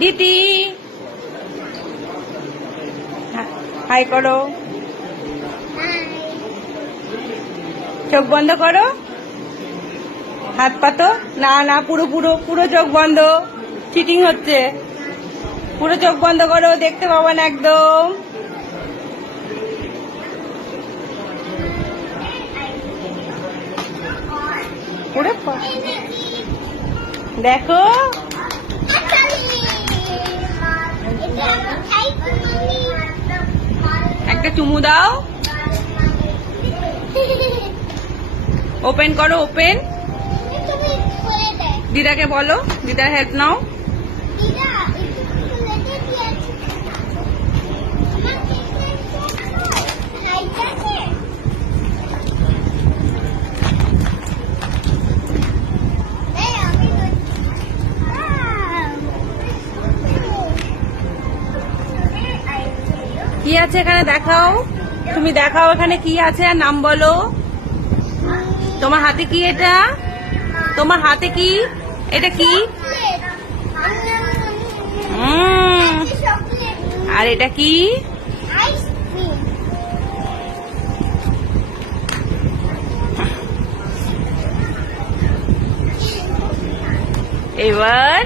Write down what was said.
দিদি হাই করো, চোখ বন্ধ করো, হাত পাতো। না না, পুরো পুরো পুরো চোখ বন্ধ, চিটিং হচ্ছে। পুরো চোখ বন্ধ করো, দেখতে পাবো না একদম। দেখো একটা চুমু দাও, ওপেন করো, ওপেন। দিদাকে বলো, দিদার হেল্প নাও। কি আছে এখানে দেখাও, তুমি দেখাও এখানে কি আছে আর নাম বলো। তোমার হাতে কি এটা? তোমার হাতে কি এটা? কি আর এটা কি? এবার